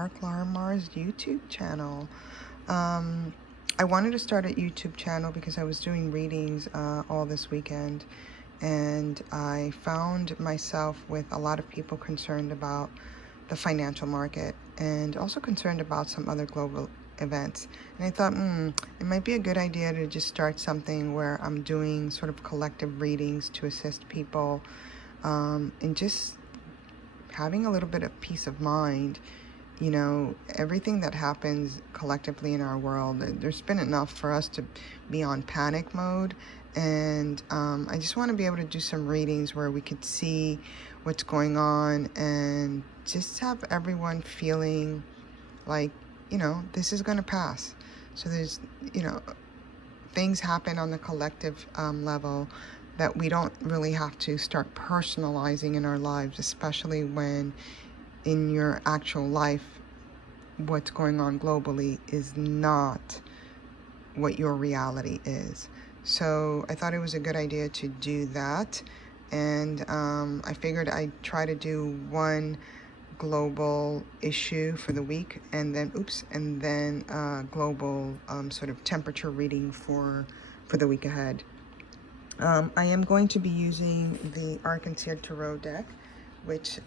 Arc Larimar's YouTube channel. I wanted to start a YouTube channel because I was doing readings all this weekend, and I found myself with a lot of people concerned about the financial market and also concerned about some other global events. And I thought, it might be a good idea to just start something where I'm doing sort of collective readings to assist people and just having a little bit of peace of mind. You know, everything that happens collectively in our world, there's been enough for us to be on panic mode. And I just want to be able to do some readings where we could see what's going on and just have everyone feeling like, this is going to pass. So there's, things happen on the collective level that we don't really have to start personalizing in our lives, especially when in your actual life, what's going on globally is not what your reality is. So I thought it was a good idea to do that. And I figured I'd try to do one global issue for the week, and then global sort of temperature reading for the week ahead. I am going to be using the Arc-en-Ciel Tarot deck, which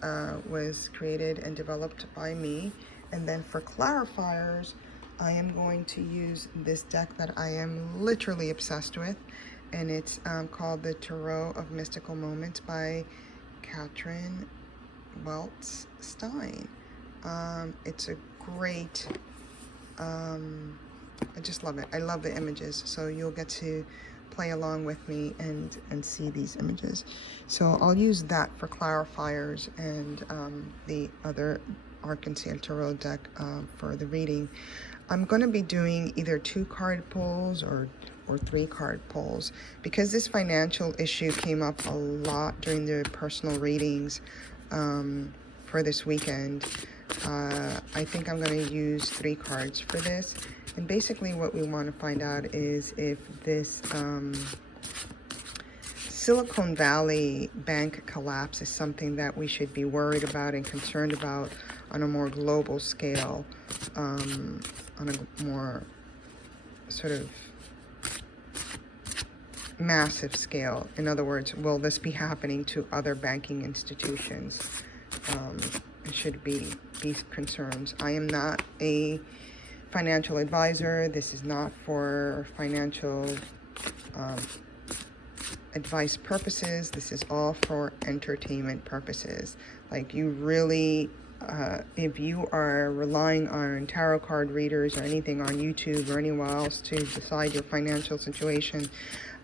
was created and developed by me. And then for clarifiers, I am going to use this deck that I am literally obsessed with, and it's called the Tarot of Mystical Moments by Katrin Weltz Stein. It's a great, I just love it. I love the images, so you'll get to play along with me and see these images. So I'll use that for clarifiers, and the other Arc-en-Ciel Tarot deck for the reading. I'm going to be doing either 2 card pulls or 3 card pulls because this financial issue came up a lot during the personal readings for this weekend. I think I'm going to use 3 cards for this. And basically what we want to find out is if this Silicon Valley bank collapse is something that we should be worried about and concerned about on a more global scale, on a more sort of massive scale. In other words, will this be happening to other banking institutions? It should be concerns. I am not a financial advisor. This is not for financial advice purposes. This is all for entertainment purposes. Like, you really, if you are relying on tarot card readers or anything on YouTube or anywhere else to decide your financial situation,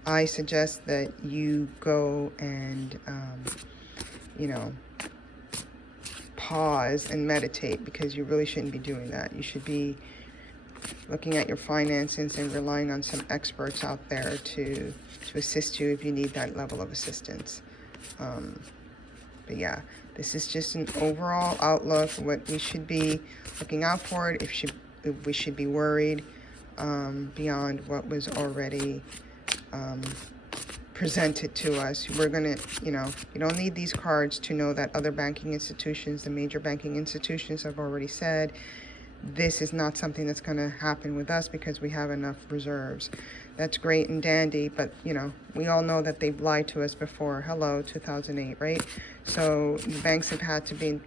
I suggest that you go and, pause and meditate, because you really shouldn't be doing that. You should be looking at your finances and relying on some experts out there to assist you if you need that level of assistance. But yeah, this is just an overall outlook, what we should be looking out for, if we should be worried beyond what was already presented to us. We're gonna, you don't need these cards to know that other banking institutions, the major banking institutions, have already said this is not something that's going to happen with us because we have enough reserves. That's great and dandy, but we all know that they've lied to us before. Hello, 2008, right? So the banks have had to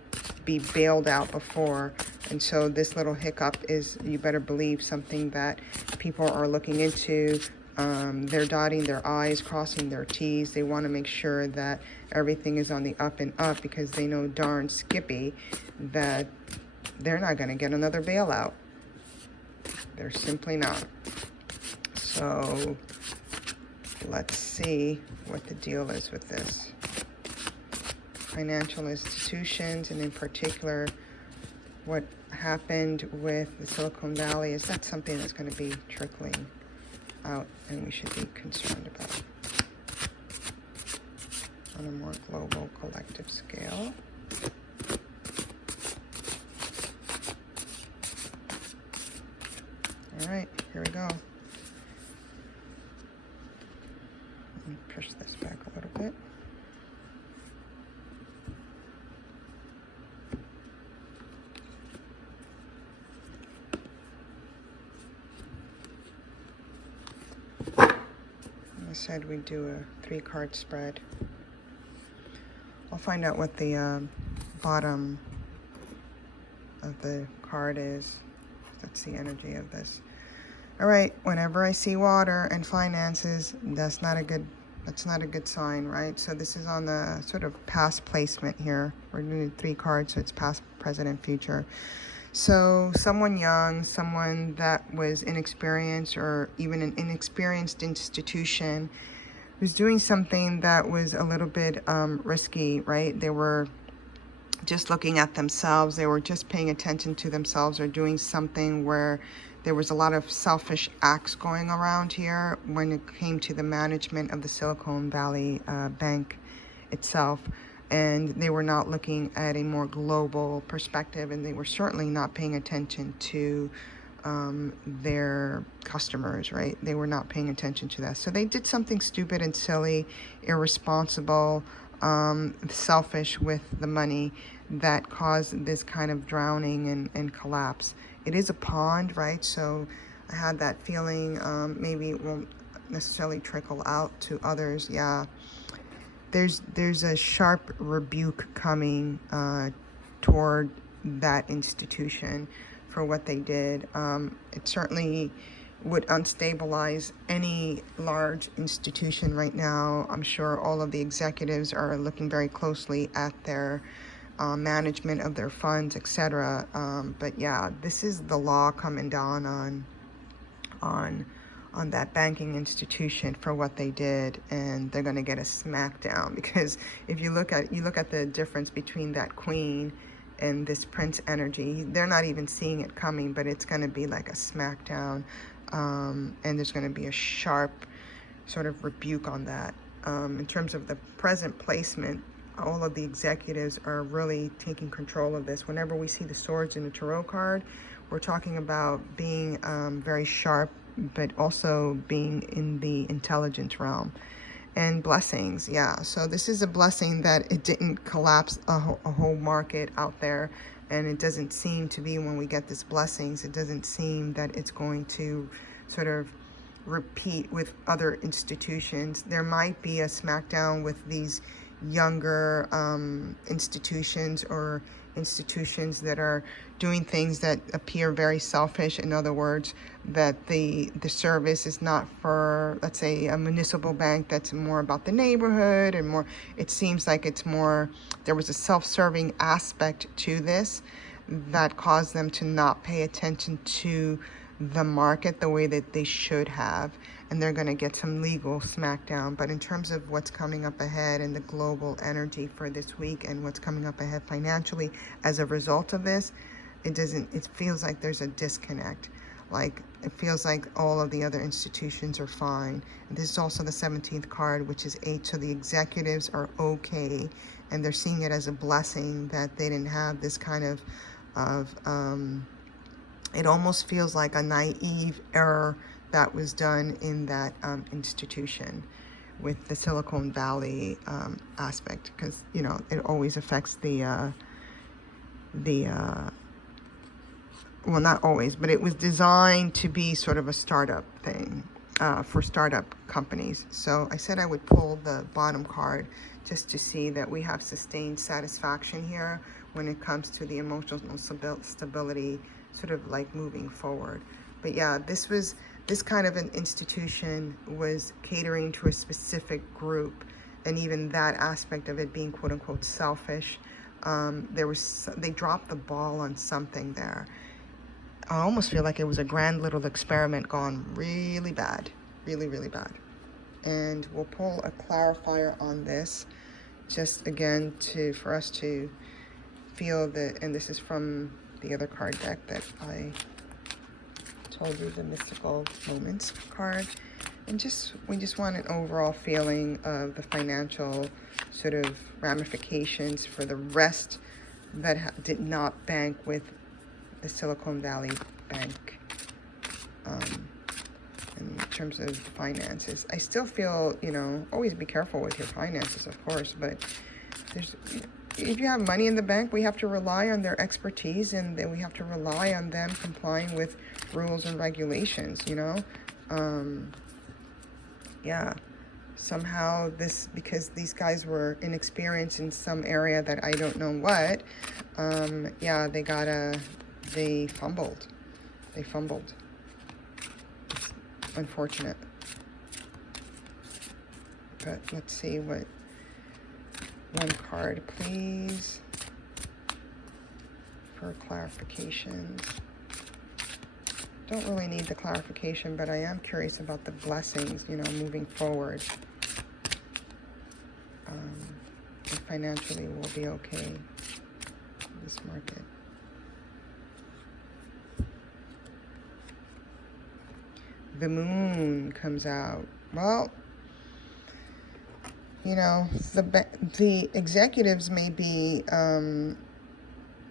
be bailed out before, and so this little hiccup is, you better believe, something that people are looking into. They're dotting their I's, crossing their T's. They want to make sure that everything is on the up and up, because they know darn skippy that they're not going to get another bailout. They're simply not. So let's see what the deal is with this. Financial institutions, and in particular, what happened with the Silicon Valley, is that something that's going to be trickling out and we should be concerned about on a more global collective scale. All right, here we go. Let me push this back a little bit. said we'd do a 3-card spread. I'll find out what the bottom of the card is. That's the energy of this. All right, whenever I see water and finances, that's not a good sign, right? So this is on the sort of past placement here. We're doing 3 cards, so it's past, present, and future. So someone young, someone that was inexperienced, or even an inexperienced institution, was doing something that was a little bit risky, right? They were just looking at themselves. They were just paying attention to themselves, or doing something where there was a lot of selfish acts going around here when it came to the management of the Silicon Valley Bank itself. And they were not looking at a more global perspective, and they were certainly not paying attention to their customers, right? They were not paying attention to that. So they did something stupid and silly, irresponsible, selfish with the money, that caused this kind of drowning and collapse. It is a pond, right? So I had that feeling maybe it won't necessarily trickle out to others. Yeah, there's a sharp rebuke coming toward that institution for what they did. It certainly would unstabilize any large institution right now. I'm sure all of the executives are looking very closely at their management of their funds, etc. But yeah, this is the law coming down on that banking institution for what they did, and they're going to get a smackdown, because if you look at the difference between that queen and this prince energy, they're not even seeing it coming, but it's going to be like a smackdown, and there's going to be a sharp sort of rebuke on that. In terms of the present placement, all of the executives are really taking control of this. Whenever we see the swords in the tarot card, we're talking about being very sharp, but also being in the intelligence realm. And blessings, yeah. So this is a blessing that it didn't collapse a whole market out there. And it doesn't seem to be, when we get these blessings, it doesn't seem that it's going to sort of repeat with other institutions. There might be a smackdown with these younger institutions, or institutions that are doing things that appear very selfish. In other words, that the service is not for, let's say, a municipal bank that's more about the neighborhood, and more, it seems like it's more, there was a self-serving aspect to this that caused them to not pay attention to the market the way that they should have, and they're going to get some legal smackdown. But in terms of what's coming up ahead and the global energy for this week, and what's coming up ahead financially as a result of this, it feels like there's a disconnect. Like, it feels like all of the other institutions are fine. And this is also the 17th card, which is 8. So the executives are okay, and they're seeing it as a blessing that they didn't have this kind of it almost feels like a naive error that was done in that institution with the Silicon Valley aspect, because, you know, it always affects well, not always, but it was designed to be sort of a startup thing for startup companies. So I said I would pull the bottom card just to see that we have sustained satisfaction here when it comes to the emotional stability, sort of like moving forward. But yeah, this kind of an institution was catering to a specific group, and even that aspect of it being quote unquote selfish, they dropped the ball on something there. I almost feel like it was a grand little experiment gone really bad, really, really bad. And we'll pull a clarifier on this, just again for us to feel that, and this is from the other card deck that I told you, the Mystical Moments card. And we just want an overall feeling of the financial sort of ramifications for the rest that did not bank with the Silicon Valley Bank in terms of finances. I still feel, you know, always be careful with your finances, of course, but if you have money in the bank, we have to rely on their expertise, and then we have to rely on them complying with rules and regulations, you know? Yeah, somehow this, because these guys were inexperienced in some area that I don't know what, yeah, they fumbled. They fumbled. It's unfortunate. But let's see what, one card, please, for clarifications. Don't really need the clarification, but I am curious about the blessings, you know, moving forward. And financially we'll be okay in this market. The moon comes out. Well, you know, the executives may be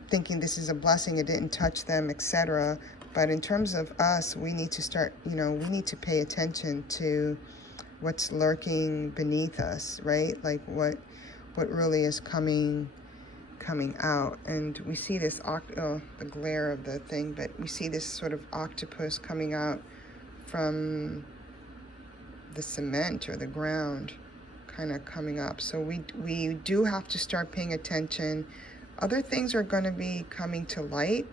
thinking this is a blessing, it didn't touch them, etc. But in terms of us, we need to start, you know, we need to pay attention to what's lurking beneath us, right? Like what really is coming out. And we see this, the glare of the thing, but we see this sort of octopus coming out from the cement or the ground, kind of coming up. So we do have to start paying attention. Other things are going to be coming to light,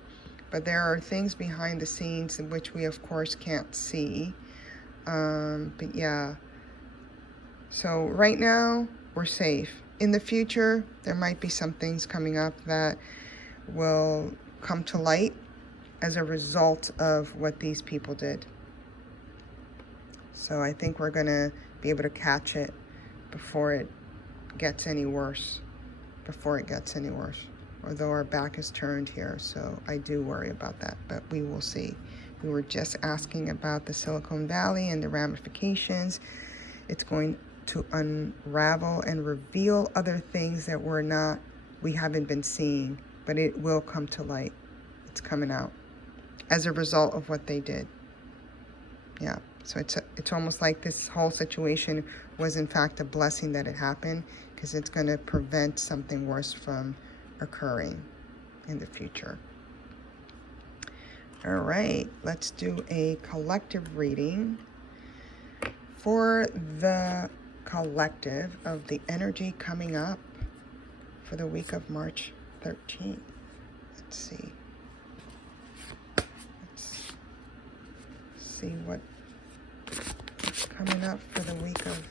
but there are things behind the scenes in which we of course can't see. But yeah, so right now we're safe. In the future, there might be some things coming up that will come to light as a result of what these people did. So I think we're gonna be able to catch it before it gets any worse. Although our back is turned here, so I do worry about that, but we will see. We were just asking about the Silicon Valley and the ramifications. It's going to unravel and reveal other things that we haven't been seeing, but it will come to light. It's coming out as a result of what they did. Yeah, so it's almost like this whole situation was in fact a blessing that it happened, because it's going to prevent something worse from occurring in the future. All right, let's do a collective reading for the collective of the energy coming up for the week of March 13th. Let's see. Let's see what's coming up for the week of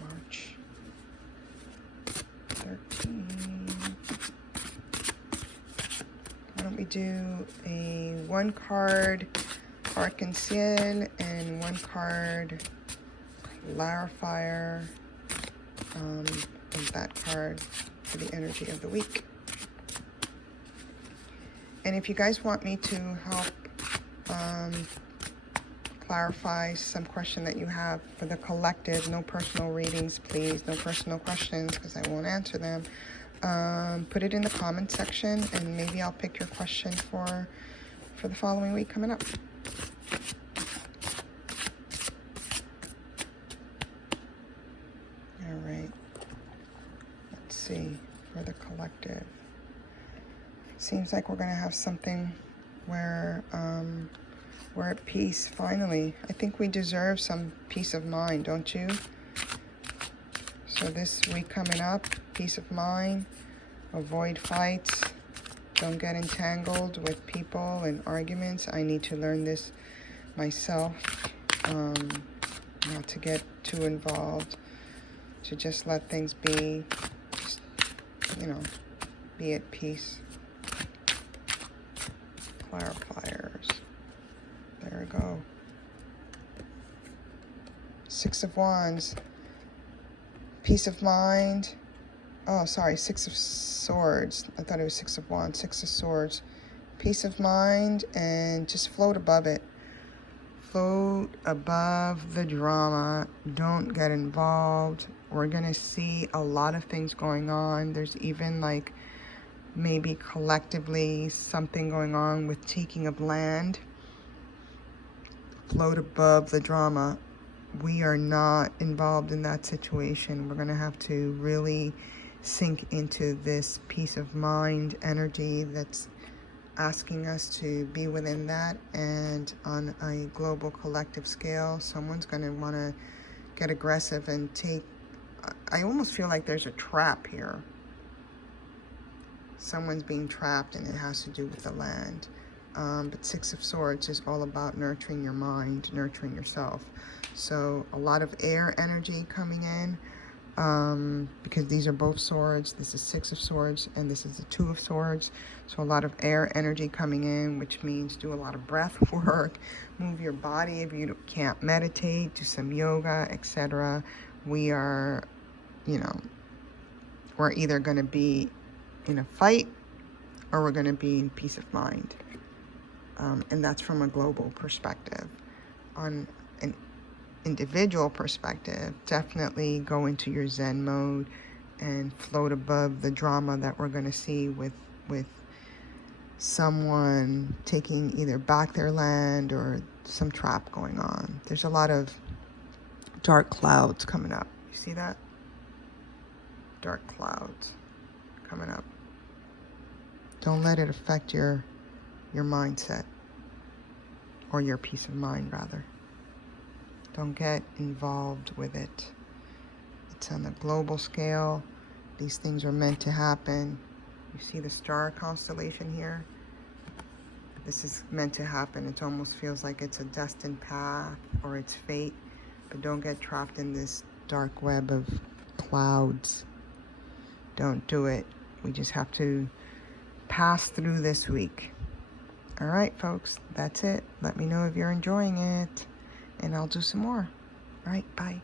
March 13th. Why don't we do a one card Arc-en-Ciel and one card Larimar, and that card for the energy of the week. And if you guys want me to help clarify some question that you have for the collective, no personal readings, please, no personal questions, because I won't answer them. Put it in the comment section, and maybe I'll pick your question for the following week coming up. All right. Let's see for the collective. Seems like we're going to have something where we're at peace finally. I think we deserve some peace of mind, don't you? So this week coming up, peace of mind, avoid fights, don't get entangled with people and arguments. I need to learn this myself, not to get too involved, to just let things be, just, you know, be at peace. Clarifiers. There we go. Six of Wands. Peace of mind. Oh, sorry, Six of Swords. I thought it was Six of Wands. Six of Swords. Peace of mind, and just float above it. Float above the drama. Don't get involved. We're going to see a lot of things going on. There's even like maybe collectively something going on with taking of land. Float above the drama. We are not involved in that situation. We're going to have to really sink into this peace of mind energy that's asking us to be within that, and on a global collective scale, someone's going to want to get aggressive and take, I almost feel like there's a trap here. Someone's being trapped, and it has to do with the land. But Six of Swords is all about nurturing your mind, nurturing yourself. So a lot of air energy coming in, because these are both swords. This is Six of Swords, and this is the Two of Swords. So a lot of air energy coming in, which means do a lot of breath work, move your body. If you can't meditate, do some yoga, etc. We are, you know, we're either going to be in a fight, or we're going to be in peace of mind. And that's from a global perspective. On an individual perspective, definitely go into your Zen mode and float above the drama that we're going to see with someone taking either back their land or some trap going on. There's a lot of dark clouds coming up. You see that? Dark clouds coming up. Don't let it affect your mindset, or your peace of mind, rather. Don't get involved with it. It's on the global scale. These things are meant to happen. You see the star constellation here? This is meant to happen. It almost feels like it's a destined path, or it's fate. But don't get trapped in this dark web of clouds. Don't do it. We just have to pass through this week. All right, folks, that's it. Let me know if you're enjoying it, and I'll do some more. All right, bye.